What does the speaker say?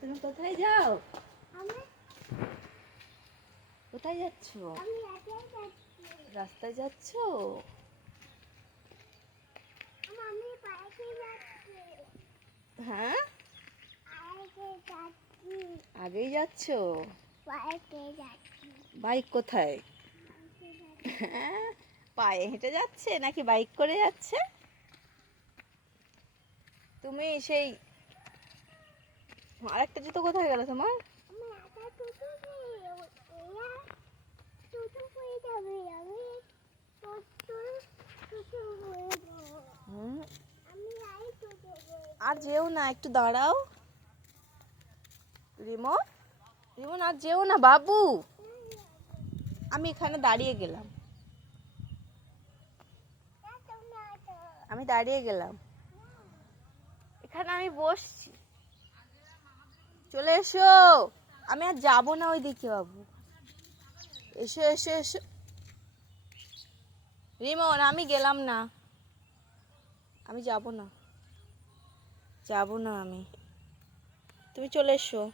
তুমি কোথায় যাও? কোথায় যাচ্ছ? রাস্তায় যাচ্ছি? হ্যাঁ? আগেই যাচ্ছ? বাইক কোথায়? হ্যাঁ? পায়ে হেঁটে যাচ্ছে নাকি বাইক করে যাচ্ছে? তুমি সেই আরেকটা জুতো কোথায় গেল তোমার? আর যেও না একটু দাঁড়াও। রিমন রিমন আর যেও না বাবু। আমি এখানে দাঁড়িয়ে গেলাম। আমি দাঁড়িয়ে গেলাম। এখানে আমি বসছি। চলে এসো। আমি আর যাব না ওই দিকে বাবু। এসো এসো এসো। রিমন, আমি গেলাম না। আমি যাব না। যাব না আমি। তুমি চলে এসো।